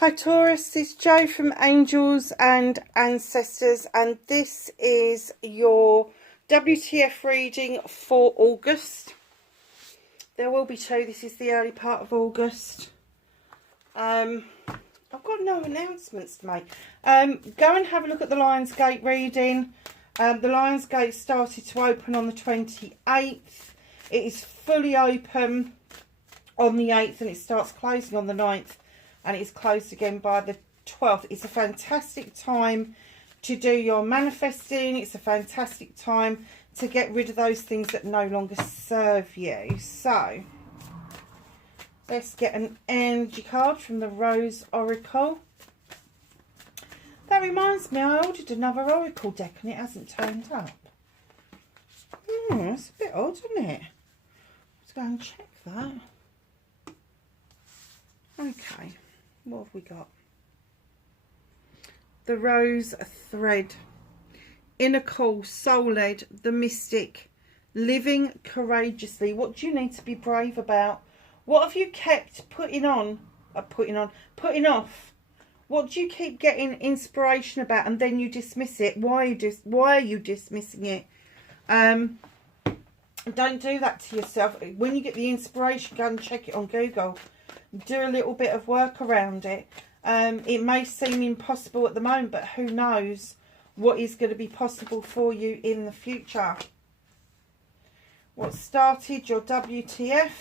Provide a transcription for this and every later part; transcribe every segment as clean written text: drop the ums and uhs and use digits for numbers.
Hi Taurus, it's Jo from Angels and Ancestors, and this is your WTF reading for August. There will be two. This is the early part of August. I've got no announcements to make. Go and have a look at the Lionsgate reading. The Lionsgate started to open on the 28th. It is fully open on the 8th and it starts closing on the 9th. And it's closed again by the 12th. It's a fantastic time to do your manifesting. It's a fantastic time to get rid of those things that no longer serve you. So, let's get an energy card from the Rose Oracle. That reminds me, I ordered another Oracle deck and it hasn't turned up. That's a bit odd, isn't it? Let's go and check that. Okay. What have we got? The Rose Thread. Inner call, soul-led, the mystic, living courageously. What do you need to be brave about? What have you kept putting off? What do you keep getting inspiration about and then you dismiss it? Why are you dismissing it? Don't do that to yourself. When you get the inspiration, go and check it on Google. Do a little bit of work around it. It may seem impossible at the moment, but who knows what is going to be possible for you in the future. What started your WTF?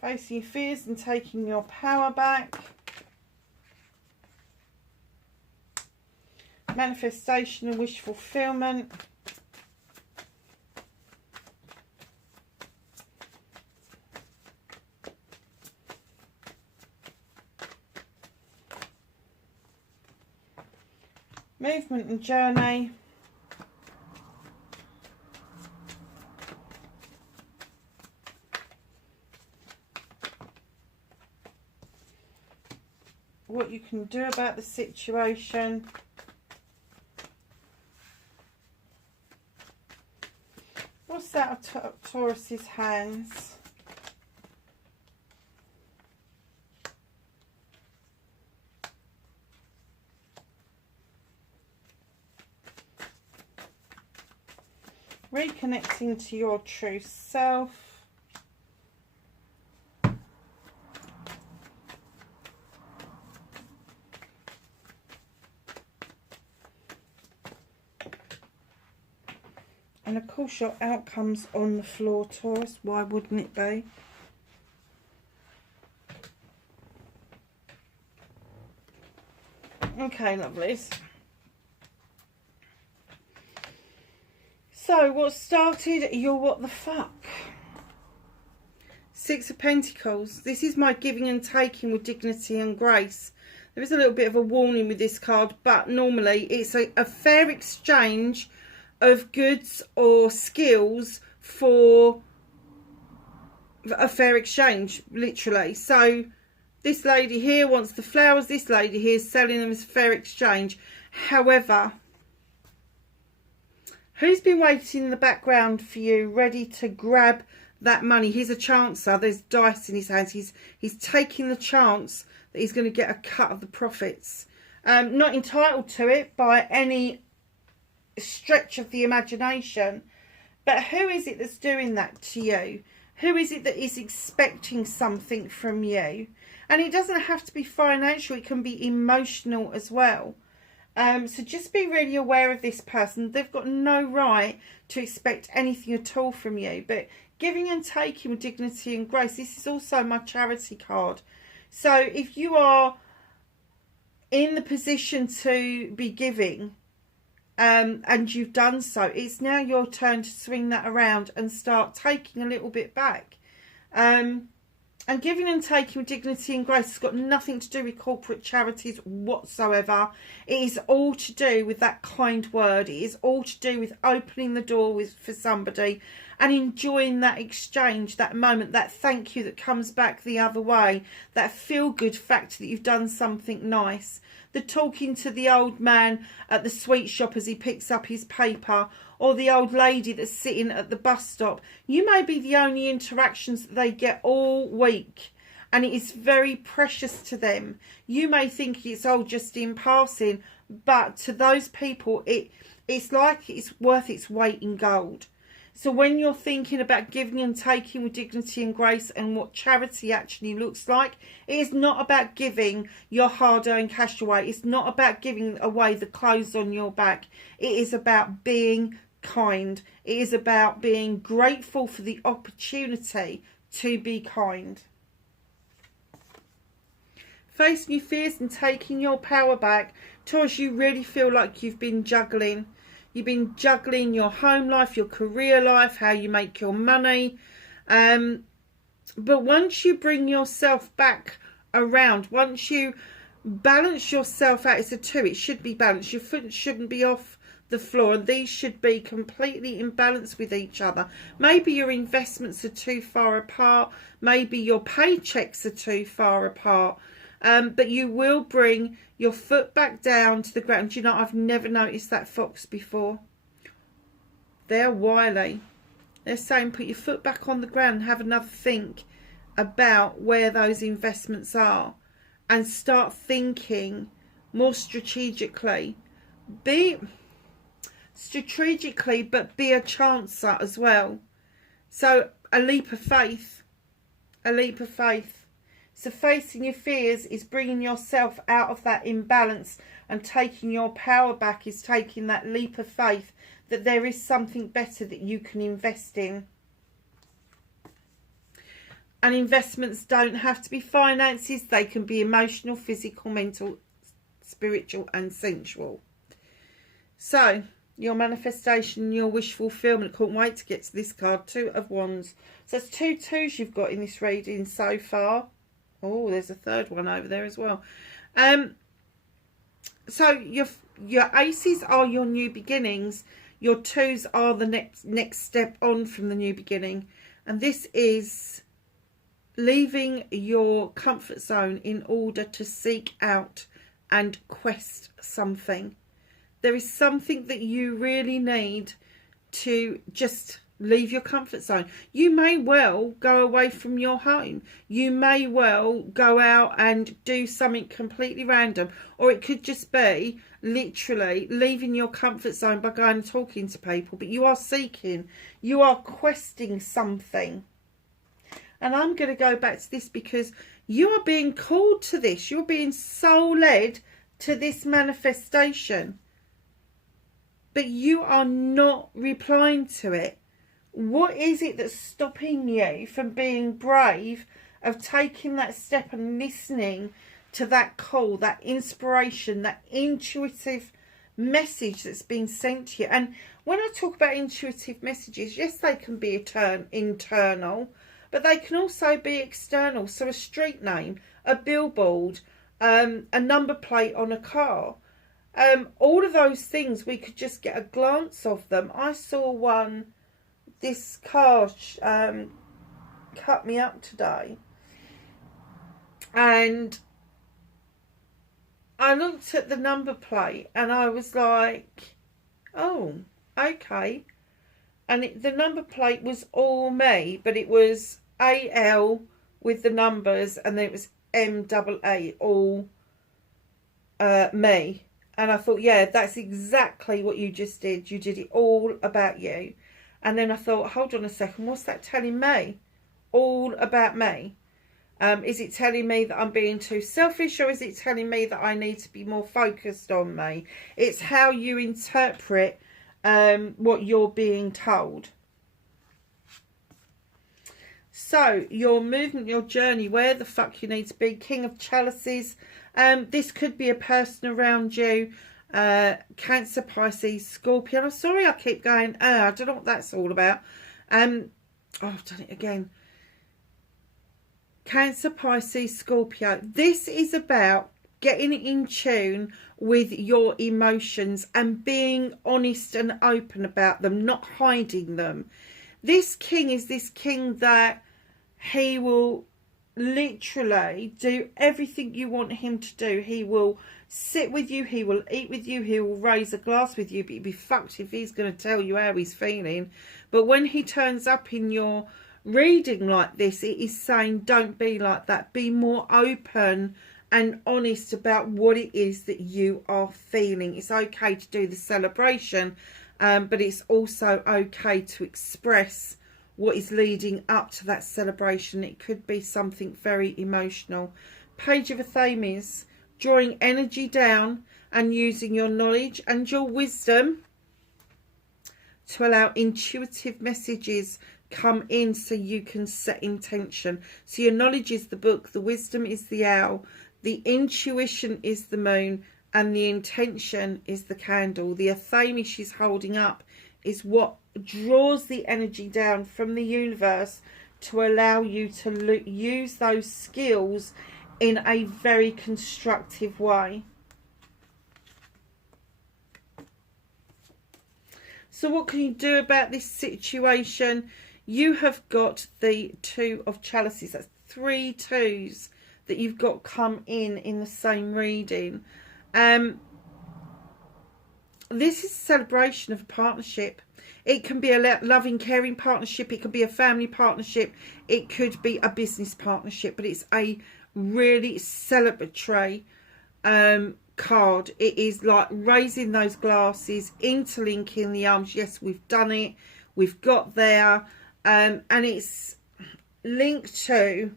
Facing your fears and taking your power back. Manifestation and wish fulfillment. Movement and journey. What you can do about the situation. What's that of Taurus's hands? Reconnecting to your true self. And of course your outcome's on the floor, Taurus. Why wouldn't it be? Okay, lovelies. So, what started your what the fuck? Six of Pentacles. This is my giving and taking with dignity and grace. There is a little bit of a warning with this card, but normally it's a fair exchange of goods or skills for a fair exchange, literally. So, this lady here wants the flowers. This lady here is selling them as a fair exchange. However, who's been waiting in the background for you, ready to grab that money? He's a chancer. There's dice in his hands. He's taking the chance that he's going to get a cut of the profits. Not entitled to it by any stretch of the imagination. But who is it that's doing that to you? Who is it that is expecting something from you? And it doesn't have to be financial. It can be emotional as well. So just be really aware of this person. They've got no right to expect anything at all from you. But giving and taking with dignity and grace. This is also my charity card. So if you are in the position to be giving, and you've done so, it's now your turn to swing that around and start taking a little bit back. And giving and taking with dignity and grace has got nothing to do with corporate charities whatsoever. It is all to do with that kind word. It is all to do with opening the door for somebody and enjoying that exchange, that moment, that thank you that comes back the other way, that feel-good fact that you've done something nice. The talking to the old man at the sweet shop as he picks up his paper, or the old lady that's sitting at the bus stop. You may be the only interactions that they get all week, and it is very precious to them. You may think it's all just in passing, but to those people it's like it's worth its weight in gold. So when you're thinking about giving and taking with dignity and grace, and what charity actually looks like, it is not about giving your hard-earned cash away. It's not about giving away the clothes on your back. It is about being kind. It is about being grateful for the opportunity to be kind. Facing your fears and taking your power back. Taurus, you really feel like you've been juggling. You've been juggling your home life, your career life, how you make your money. But once you bring yourself back around, once you balance yourself out, it's a two, it should be balanced. Your foot shouldn't be off the floor, and these should be completely in balance with each other. Maybe your investments are too far apart. Maybe your paychecks are too far apart. But you will bring your foot back down to the ground. You know, I've never noticed that fox before. They're wily. They're saying put your foot back on the ground and have another think about where those investments are, and start thinking more strategically. Be strategically, but be a chancer as well. So a leap of faith. A leap of faith. So facing your fears is bringing yourself out of that imbalance, and taking your power back is taking that leap of faith that there is something better that you can invest in. And investments don't have to be finances. They can be emotional, physical, mental, spiritual and sensual. So your manifestation, your wish fulfillment. Can't wait to get to this card. Two of Wands. So that's 2 twos you've got in this reading so far. Oh, there's a third one over there as well. So your aces are your new beginnings. Your twos are the next step on from the new beginning. And this is leaving your comfort zone in order to seek out and quest something. There is something that you really need to just leave your comfort zone. You may well go away from your home. You may well go out and do something completely random. Or it could just be literally leaving your comfort zone by going and talking to people. But you are seeking, you are questing something. And I'm going to go back to this because you are being called to this. You're being soul led to this manifestation. But you are not replying to it. What is it that's stopping you from being brave, of taking that step and listening to that call, that inspiration, that intuitive message that's been sent to you? And when I talk about intuitive messages, yes, they can be internal, but they can also be external. So a street name, a billboard, a number plate on a car. All of those things, we could just get a glance of them. I saw one. This car cut me up today, and I looked at the number plate and I was like, oh, okay. And the number plate was all me, but it was AL with the numbers, and then it was MAA, all me. And I thought, yeah, that's exactly what you just did. You did it all about you. And then I thought, hold on a second, what's that telling me? All about me. Is it telling me that I'm being too selfish, or is it telling me that I need to be more focused on me? It's how you interpret what you're being told. So your movement, your journey, where the fuck you need to be. King of Chalices. This could be a person around you. Cancer, Pisces, Scorpio. I'm sorry I keep going, I don't know what that's all about. Oh, I've done it again. Cancer, Pisces, Scorpio. This is about getting in tune with your emotions and being honest and open about them, not hiding them. This king is this king that he will literally do everything you want him to do. He will sit with you, he will eat with you, he will raise a glass with you, but you'd be fucked if he's going to tell you how he's feeling. But when he turns up in your reading like this, it is saying don't be like that. Be more open and honest about what it is that you are feeling. It's okay to do the celebration, but it's also okay to express what is leading up to that celebration. It could be something very emotional. Page of Athames, drawing energy down and using your knowledge and your wisdom to allow intuitive messages come in so you can set intention. So your knowledge is the book, the wisdom is the owl, the intuition is the moon, and the intention is the candle. The Athame she's holding up is what draws the energy down from the universe to allow you to use those skills in a very constructive way. So what can you do about this situation? You have got the Two of Chalices. That's 3 twos that you've got come in the same reading. This is a celebration of a partnership. It can be a loving, caring partnership. It could be a family partnership. It could be a business partnership. But it's a really celebratory card. It is like raising those glasses, interlinking the arms. Yes, we've done it. We've got there. And it's linked to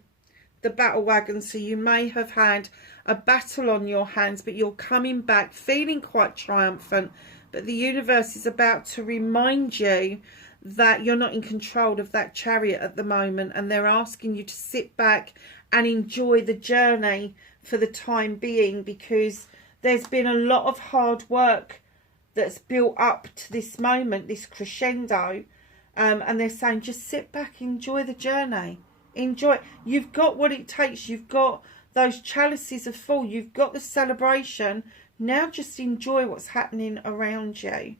the battle wagon. So you may have had a battle on your hands, but you're coming back feeling quite triumphant. But the universe is about to remind you that you're not in control of that chariot at the moment, and they're asking you to sit back and enjoy the journey for the time being, because there's been a lot of hard work that's built up to this moment, this crescendo, and they're saying just sit back, enjoy the journey, enjoy it. You've got what it takes. You've got those chalices are full. You've got the celebration. Now just enjoy what's happening around you.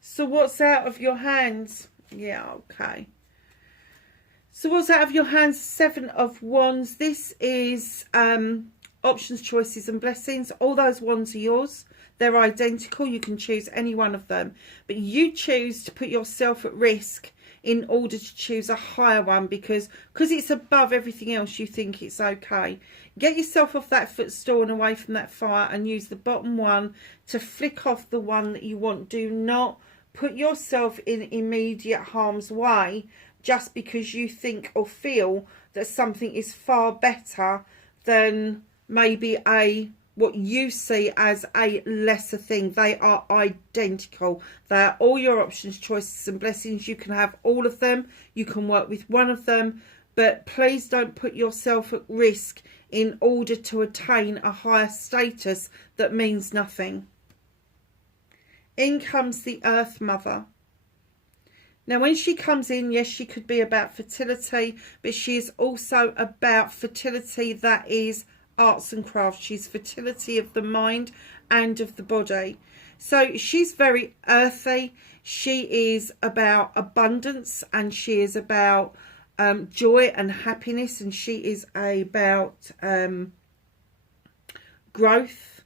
So what's out of your hands? Yeah, okay. So what's out of your hands? 7 of Wands. This is options, choices and blessings. All those wands are yours. They're identical. You can choose any one of them. But you choose to put yourself at risk in order to choose a higher one, because it's above everything else. You think it's okay. Get yourself off that footstool and away from that fire, and use the bottom one to flick off the one that you want. Do not put yourself in immediate harm's way just because you think or feel that something is far better than maybe what you see as a lesser thing. They are identical. They are all your options, choices and blessings. You can have all of them. You can work with one of them. But please don't put yourself at risk in order to attain a higher status that means nothing. In comes the Earth Mother. Now when she comes in, yes, she could be about fertility, but she is also about fertility that is arts and crafts. She's fertility of the mind and of the body. So she's very earthy. She is about abundance, and she is about joy and happiness, and she is about growth.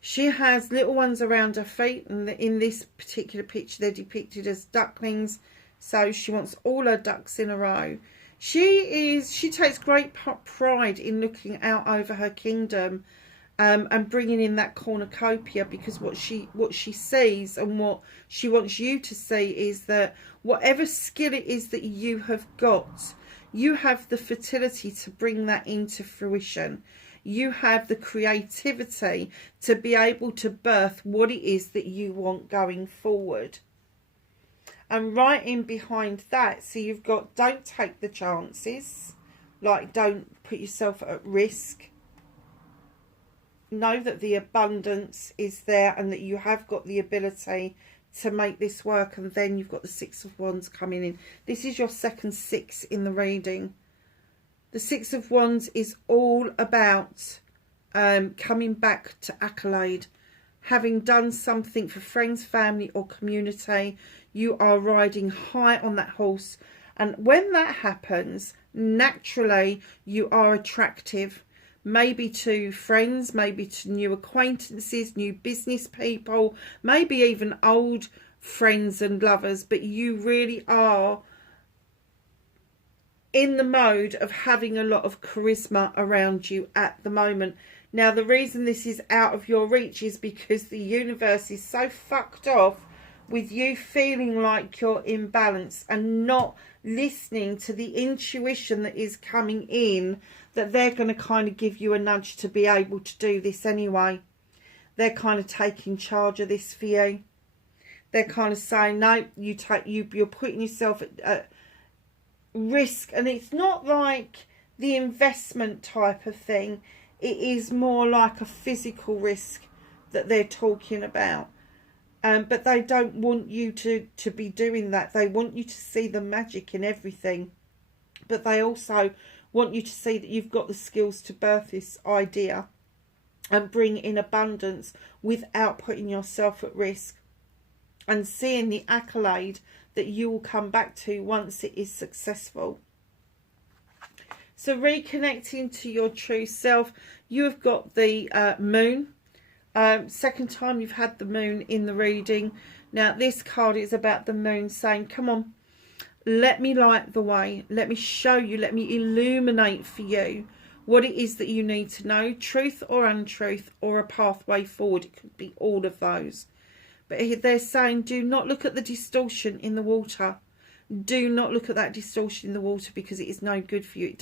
She has little ones around her feet, and in this particular picture they're depicted as ducklings. So she wants all her ducks in a row. She takes great pride in looking out over her kingdom and bringing in that cornucopia, because what she sees and what she wants you to see is that whatever skill it is that you have got, you have the fertility to bring that into fruition. You have the creativity to be able to birth what it is that you want going forward. And right in behind that, so you've got don't take the chances, like don't put yourself at risk. Know that the abundance is there and that you have got the ability to make this work. And then you've got the 6 of Wands coming in. This is your second 6 in the reading. The 6 of Wands is all about coming back to accolade, having done something for friends, family or community. You are riding high on that horse. And when that happens, naturally you are attractive. Maybe to friends, maybe to new acquaintances, new business people, maybe even old friends and lovers. But you really are in the mode of having a lot of charisma around you at the moment. Now, the reason this is out of your reach is because the universe is so fucked off with you feeling like you're in balance and not listening to the intuition that is coming in, that they're going to kind of give you a nudge to be able to do this anyway. They're kind of taking charge of this for you. They're kind of saying, no, you're putting yourself at risk. And it's not like the investment type of thing. It is more like a physical risk that they're talking about. But they don't want you to be doing that. They want you to see the magic in everything. But they also want you to see that you've got the skills to birth this idea and bring in abundance without putting yourself at risk. And seeing the accolade that you will come back to once it is successful. So reconnecting to your true self, you have got the moon. Second time you've had the moon in the reading. Now this card is about the moon saying, come on, let me light the way. Let me show you, let me illuminate for you what it is that you need to know. Truth or untruth or a pathway forward. It could be all of those. But they're saying, do not look at the distortion in the water. Do not look at that distortion in the water, because it is no good for you.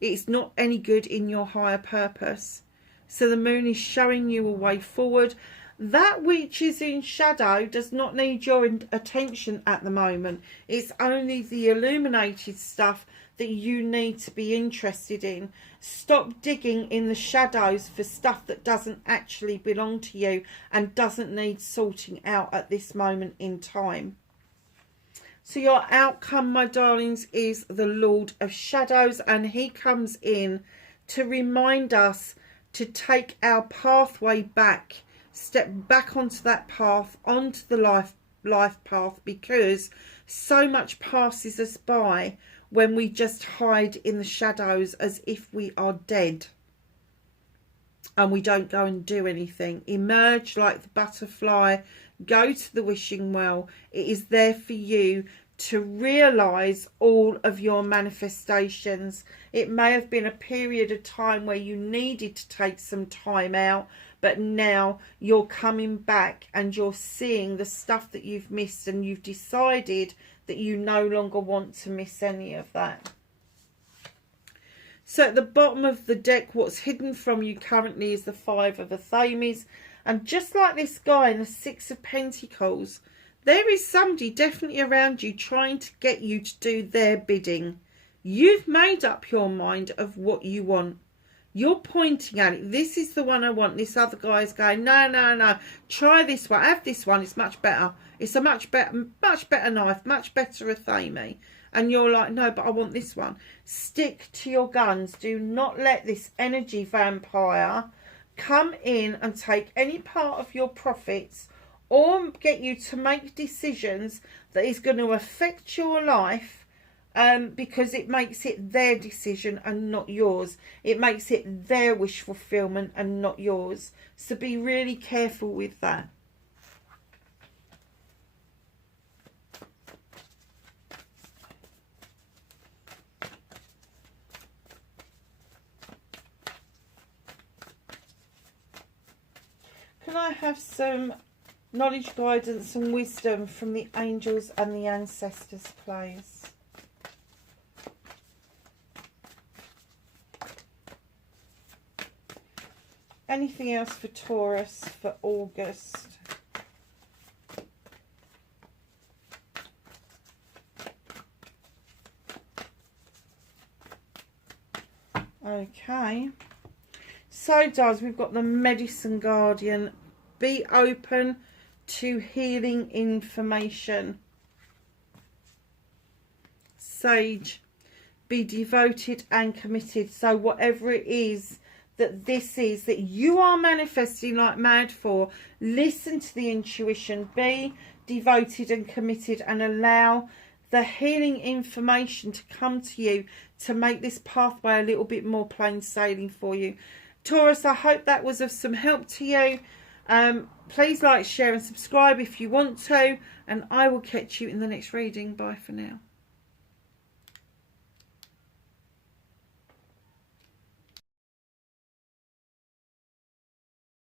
It's not any good in your higher purpose. So the moon is showing you a way forward. That which is in shadow does not need your attention at the moment. It's only the illuminated stuff that you need to be interested in. Stop digging in the shadows for stuff that doesn't actually belong to you and doesn't need sorting out at this moment in time. So your outcome, my darlings, is the Lord of Shadows, and he comes in to remind us to take our pathway back, step back onto that path, onto the life path, because so much passes us by when we just hide in the shadows as if we are dead and we don't go and do anything. Emerge like the butterfly, go to the wishing well. It is there for you to realize all of your manifestations. It may have been a period of time where you needed to take some time out, but now you're coming back and you're seeing the stuff that you've missed, and you've decided that you no longer want to miss any of that. So at the bottom of the deck, what's hidden from you currently is the Five of Athames. And just like this guy in the Six of Pentacles, there is somebody definitely around you trying to get you to do their bidding. You've made up your mind of what you want. You're pointing at it. This is the one I want. This other guy is going, no, no, no. Try this one. Have this one. It's much better. It's a much better knife. Much better Athame. And you're like, no, but I want this one. Stick to your guns. Do not let this energy vampire come in and take any part of your profits or get you to make decisions that is going to affect your life, because it makes it their decision and not yours. It makes it their wish fulfillment and not yours. So be really careful with that. Can I have some knowledge, guidance and wisdom from the angels and the ancestors, please? Anything else for Taurus for August? Okay. So, darlings, we've got the Medicine Guardian. Be open to healing information. Sage. Be devoted and committed. So whatever it is that this is, that you are manifesting like mad for. Listen to the intuition, be devoted and committed, and allow the healing information to come to you to make this pathway a little bit more plain sailing for you. Taurus, I hope that was of some help to you. Please like, share and subscribe if you want to, and I will catch you in the next reading. Bye for now.